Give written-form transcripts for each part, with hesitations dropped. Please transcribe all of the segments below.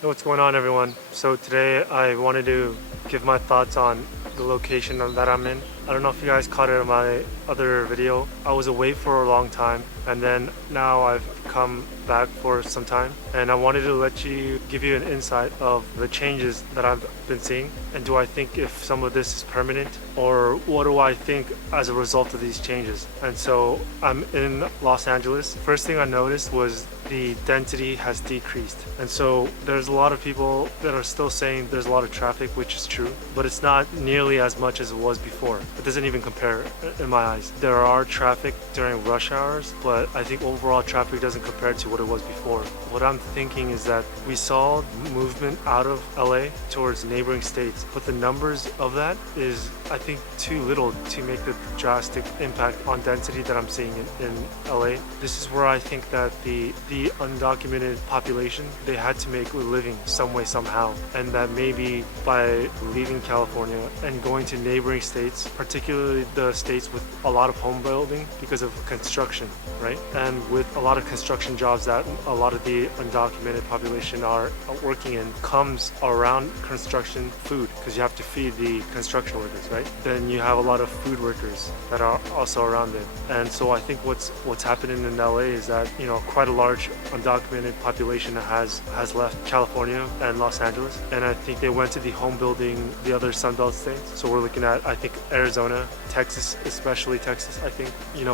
Hey, what's going on, everyone? So today I wanted to give my thoughts on the location that I'm in. I don't know if you guys caught it in my other video. I was away for a long time, and then now I've come back for some time, and I wanted to give you an insight of the changes that I've been seeing, and do I think if some of this is permanent, or what do I think as a result of these changes. And so I'm in Los Angeles. First thing I noticed was the density has decreased, and so there's a lot of people that are still saying there's a lot of traffic, which is true, but it's not nearly as much as it was before. It doesn't even compare in my eyes. There are traffic during rush hours, but I think overall traffic doesn't compare to what it was before. What I'm thinking is that we saw movement out of LA towards neighboring states, but the numbers of that is, I think, too little to make the drastic impact on density that I'm seeing in LA. This is where I think that the undocumented population, they had to make a living some way, somehow, and that maybe by leaving California and going to neighboring states, particularly the states with a lot of home building because of construction, right? And with a lot of construction jobs that a lot of the undocumented population are working in, comes around construction food, because you have to feed the construction workers, right? Then you have a lot of food workers that are also around it. And so I think what's happening in LA is that, quite a large undocumented population has left California and Los Angeles, and I think they went to the home building, the other Sunbelt states. So we're looking at, I think, Arizona, Texas, especially Texas, I think,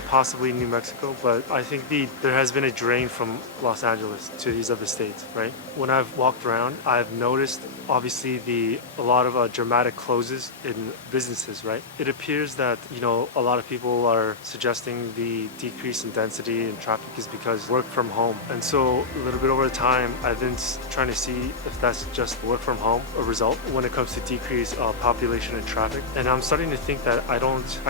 possibly New Mexico, but I think there has been a drain from Los Angeles to these other states, right? When I've walked around, I've noticed obviously a lot of dramatic closes in businesses, right? It appears that, a lot of people are suggesting the decrease in density and traffic is because work from home. And so a little bit over time, I've been trying to see if that's just work from home a result when it comes to decrease of population and traffic. And I'm starting to think that I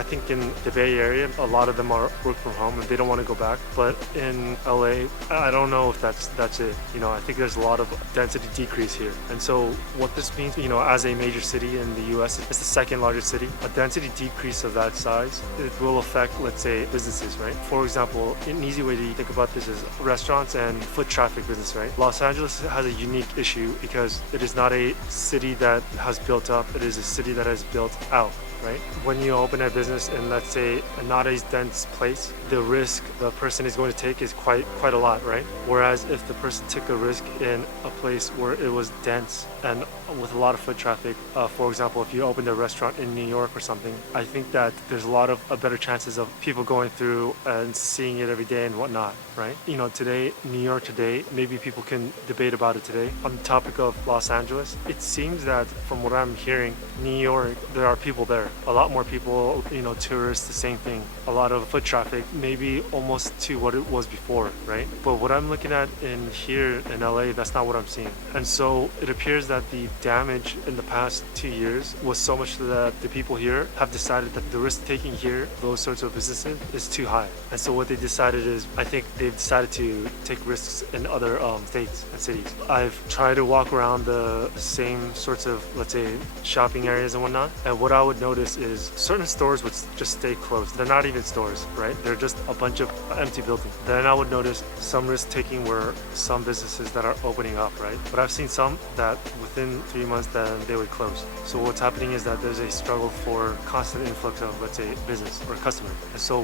think in the Bay Area, a lot of them are work from home and they don't want to go back. But in LA, I don't know if that's it. I think there's a lot of density decrease here. And so what this means, as a major city in the US, it's the second largest city, a density decrease of that size, it will affect, let's say, businesses, right? For example, an easy way to think about this is restaurants and foot traffic business, right? Los Angeles has a unique issue because it is not a city that has built up, it is a city that has built out. Right? When you open a business in, let's say, a not as dense place, the risk the person is going to take is quite a lot, right? Whereas if the person took a risk in a place where it was dense and with a lot of foot traffic, for example, if you opened a restaurant in New York or something, I think that there's a lot of better chances of people going through and seeing it every day and whatnot, right? Today, New York today, maybe people can debate about it today. On the topic of Los Angeles, it seems that from what I'm hearing, New York, there are people there. A lot more people, tourists, the same thing. A lot of foot traffic, maybe almost to what it was before, right? But what I'm looking at in here in LA, that's not what I'm seeing. And so it appears that the damage in the past 2 years was so much that the people here have decided that the risk taking here, those sorts of businesses, is too high. And so what they decided is, I think they've decided to take risks in other states and cities. I've tried to walk around the same sorts of, let's say, shopping areas and whatnot, and what I would notice is certain stores would just stay closed. They're not even stores, right? They're just a bunch of empty buildings. Then I would notice some risk taking were some businesses that are opening up, right? But I've seen some that within 3 months then they would close. So what's happening is that there's a struggle for constant influx of, let's say, business or customer. And so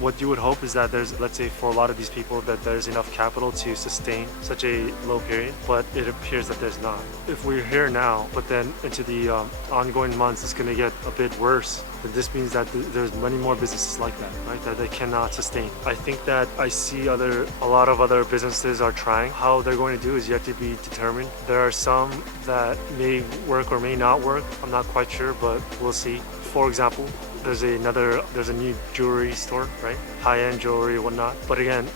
what you would hope is that there's, let's say, for a lot of these people, that there's enough capital to sustain such a low period, but it appears that there's not. If we're here now, but then into the ongoing months, it's going to get a bit worse, then this means that there's many more businesses like that, right? That they cannot sustain. I think that I see a lot of other businesses are trying. How they're going to do is yet to be determined. There are some that may work or may not work. I'm not quite sure, but we'll see. For example, there's a new jewelry store, right? High-end jewelry and whatnot. But again,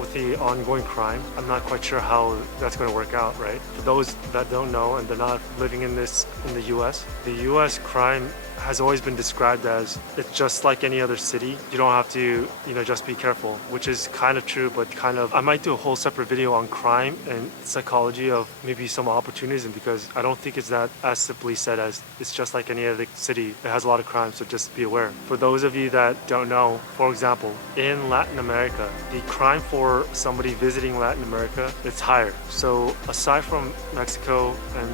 with the ongoing crime, I'm not quite sure how that's going to work out, right? For those that don't know and they're not living in the US, the US crime has always been described as it's just like any other city. You don't have to, just be careful, which is kind of true, but I might do a whole separate video on crime and psychology of maybe some opportunism, because I don't think it's that as simply said as it's just like any other city. It has a lot of crime, so just be aware. For those of you that don't know, for example, in Latin America, the crime for somebody visiting Latin America, it's higher. So aside from Mexico and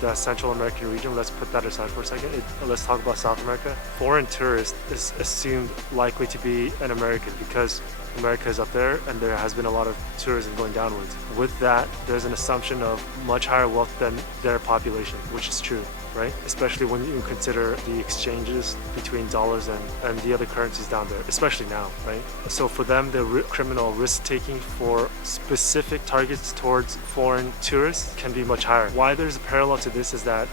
the Central American region, let's put that aside for a second. Let's talk about South America. Foreign tourist is assumed likely to be an American because America is up there and there has been a lot of tourism going downwards. With that, there's an assumption of much higher wealth than their population, which is true, right? Especially when you consider the exchanges between dollars and the other currencies down there, especially now, right? So for them, the criminal risk-taking for specific targets towards foreign tourists can be much higher. Why there's a parallel to this is that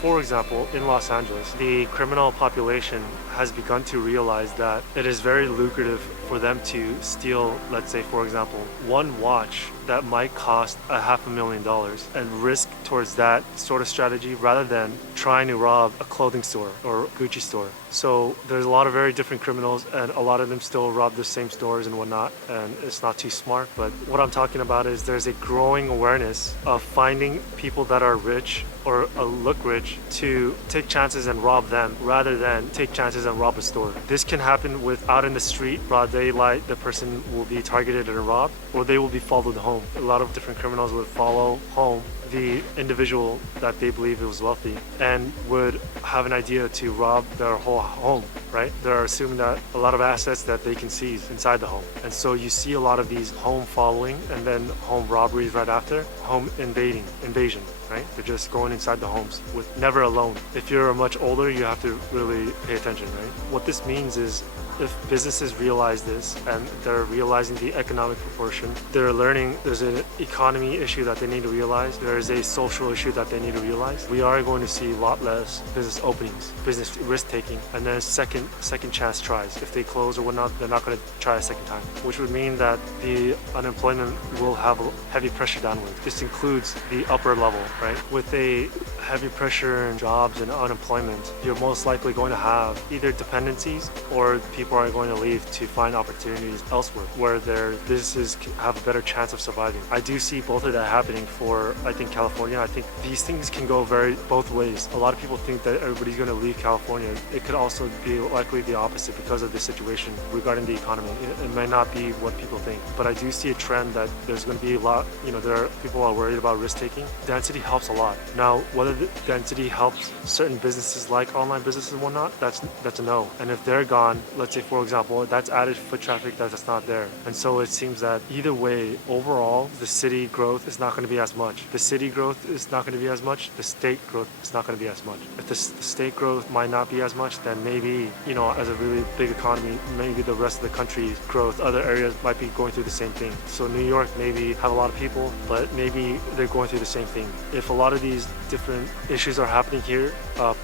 for example, in Los Angeles, the criminal population has begun to realize that it is very lucrative for them to steal, let's say, for example, one watch that might cost $500,000 and risk towards that sort of strategy rather than trying to rob a clothing store or Gucci store. So there's a lot of very different criminals, and a lot of them still rob the same stores and whatnot, and it's not too smart. But what I'm talking about is there's a growing awareness of finding people that are rich or look rich to take chances and rob them rather than take chances and rob a store. This can happen with out in the street, broad daylight, the person will be targeted and robbed, or they will be followed home. A lot of different criminals would follow home the individual that they believe was wealthy and would have an idea to rob their whole home, right? They're assuming that a lot of assets that they can seize inside the home. And so you see a lot of these home following and then home robberies right after, home invasion, right? They're just going inside the homes with never alone. If you're much older, you have to really pay attention, right? What this means is if businesses realize this and they're realizing the economic proportion, they're learning there's an economy issue that they need to realize, there's a social issue that they need to realize, we are going to see a lot less business openings, business risk-taking, and then second chance tries. If they close or whatnot, they're not going to try a second time, which would mean that the unemployment will have a heavy pressure downward. This includes the upper level, right? With a heavy pressure in jobs and unemployment, you're most likely going to have either dependencies or people are going to leave to find opportunities elsewhere where their businesses have a better chance of surviving. I do see both of that happening for, I think, California. I think these things can go both ways. A lot of people think that everybody's going to leave California. It could also be likely the opposite because of the situation regarding the economy. It may not be what people think, but I do see a trend that there's going to be a lot, there are people who are worried about risk-taking. Density helps a lot. Now, whether the density helps certain businesses like online businesses and whatnot, that's a no. And if they're gone, let's say for example, that's added foot traffic that's not there. And so it seems that either way, overall, the city growth is not going to be as much. The city growth is not going to be as much. The state growth is not going to be as much. If the state growth might not be as much, then maybe, as a really big economy, maybe the rest of the country's growth, other areas might be going through the same thing. So New York maybe have a lot of people, but maybe they're going through the same thing. If a lot of these different issues are happening here,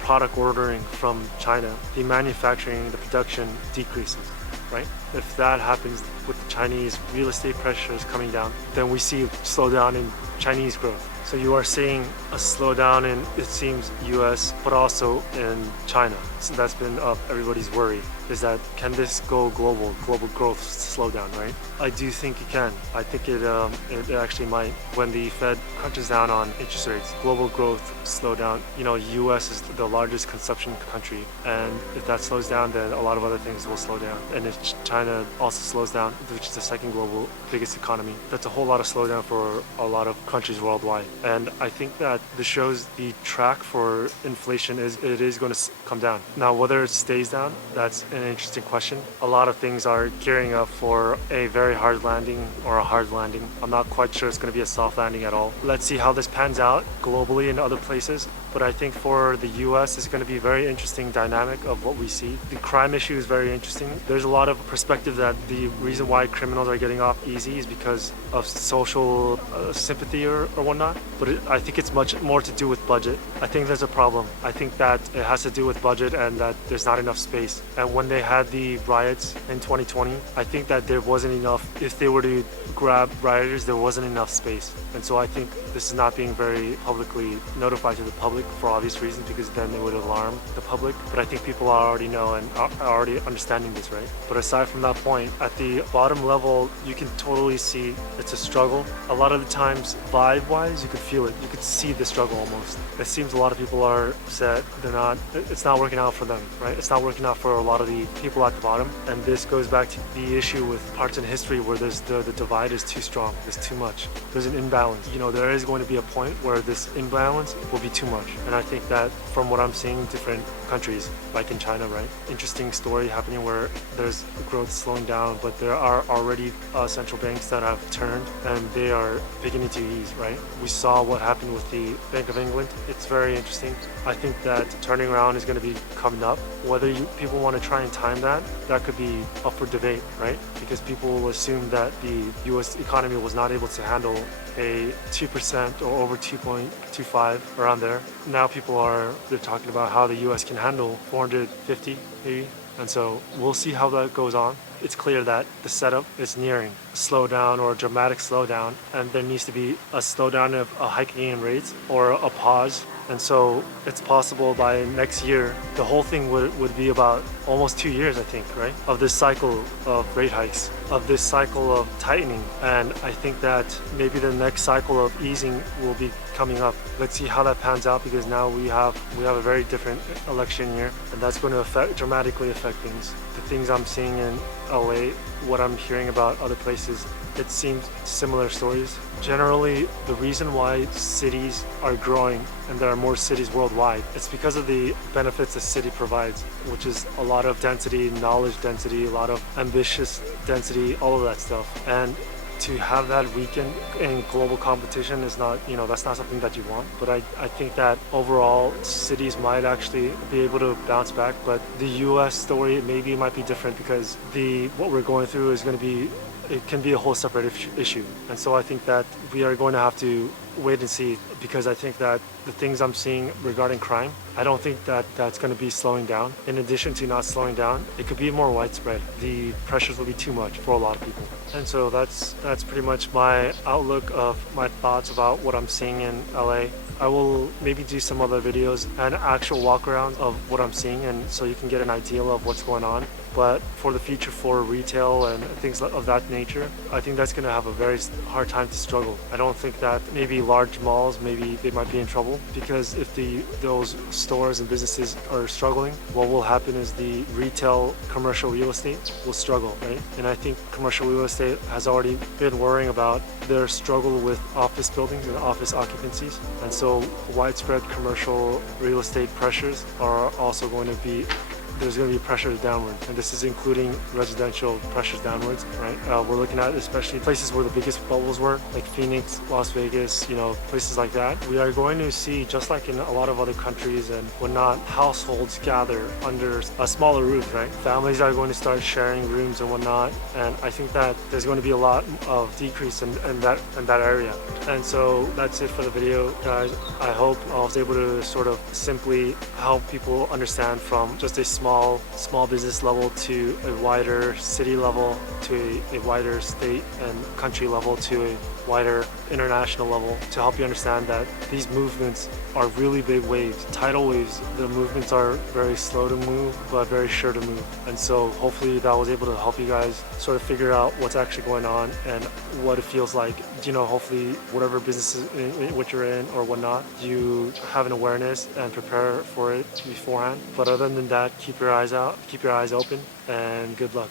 product ordering from China, the manufacturing, the production decreases, right? If that happens with the Chinese real estate pressures coming down, then we see a slowdown in Chinese growth. So you are seeing a slowdown in, it seems, US, but also in China. So that's been everybody's worry, is that can this go global growth slow down, right? I do think it can. I think it actually might. When the Fed crunches down on interest rates, global growth slow down. US is the largest consumption country, and if that slows down, then a lot of other things will slow down. And if China also slows down, which is the second global biggest economy, that's a whole lot of slowdown for a lot of countries worldwide. And I think that this shows the track for inflation is going to come down. Now, whether it stays down, that's an interesting question. A lot of things are gearing up for a very hard landing or a hard landing. I'm not quite sure it's going to be a soft landing at all. Let's see how this pans out globally in other places. But I think for the US, it's going to be a very interesting dynamic of what we see. The crime issue is very interesting. There's a lot of perspective that the reason why criminals are getting off easy is because of social sympathy or whatnot. but I think it's much more to do with budget. I think there's a problem. I think that it has to do with budget and that there's not enough space. And when they had the riots in 2020, I think that there wasn't enough. If they were to grab rioters, there wasn't enough space. And so I think this is not being very publicly notified to the public for obvious reasons, because then it would alarm the public. But I think people already know and are already understanding this, right? But aside from that point, at the bottom level, you can totally see it's a struggle. A lot of the times, vibe-wise, you could feel it. You could see the struggle almost. It seems a lot of people are upset. It's not working out for them, right? It's not working out for a lot of the people at the bottom. And this goes back to the issue with parts in history where there's the divide is too strong. There's too much. There's an imbalance. You know, there is going to be a point where this imbalance will be too much. And I think that from what I'm seeing in different countries, like in China, right? Interesting story happening where there's growth slowing down, but there are already central banks that have turned and they are beginning to ease, right? We saw what happened with the Bank of England. It's very interesting. I think that turning around is going to be coming up. Whether people want to try and time that could be up for debate, right? Because people will assume that the US economy was not able to handle a 2% or over 2.25 around there. Now they're talking about how the US can handle 450 maybe. And so we'll see how that goes on. It's clear that the setup is nearing a slowdown or a dramatic slowdown, and there needs to be a slowdown of a hiking in rates or a pause. And so it's possible by next year, the whole thing would be about almost 2 years, I think, right? Of this cycle of rate hikes, of this cycle of tightening. And I think that maybe the next cycle of easing will be coming up. Let's see how that pans out, because now we have a very different election year, and that's going to dramatically affect things. The things I'm seeing in LA, what I'm hearing about other places, it seems similar stories. Generally, the reason why cities are growing and there are more cities worldwide, it's because of the benefits the city provides, which is a lot of density, knowledge density, a lot of ambitious density, all of that stuff. And to have that weaken in global competition is not, that's not something that you want. But I think that overall cities might actually be able to bounce back. But the US story maybe might be different, because what we're going through is going to be, it can be a whole separate issue. And so I think that we are going to have to wait and see, because I think that the things I'm seeing regarding crime, I don't think that that's going to be slowing down. In addition to not slowing down, it could be more widespread. The pressures will be too much for a lot of people. And so that's pretty much my outlook of my thoughts about what I'm seeing in LA. I will maybe do some other videos and actual walk-arounds of what I'm seeing, and so you can get an idea of what's going on. But for the future, for retail and things of that nature, I think that's going to have a very hard time to struggle. I don't think that maybe large malls, maybe they might be in trouble, because if those stores and businesses are struggling, what will happen is the retail commercial real estate will struggle, right? And I think commercial real estate has already been worrying about their struggle with office buildings and office occupancies. And so widespread commercial real estate pressures are also going to be, there's going to be pressures downward, and this is including residential pressures downwards, right? We're looking at especially places where the biggest bubbles were, like Phoenix, Las Vegas, places like that. We are going to see, just like in a lot of other countries and whatnot, households gather under a smaller roof, right? Families are going to start sharing rooms and whatnot, and I think that there's going to be a lot of decrease in that area. And so that's it for the video, guys. I hope I was able to sort of simply help people understand from just a small business level to a wider city level to a wider state and country level to a wider international level, to help you understand that these movements are really big waves, tidal waves. The movements are very slow to move, but very sure to move. And so hopefully that was able to help you guys sort of figure out what's actually going on and what it feels like. Hopefully whatever business in which you're in or whatnot, you have an awareness and prepare for it beforehand. But other than that, keep your eyes out, keep your eyes open, and good luck.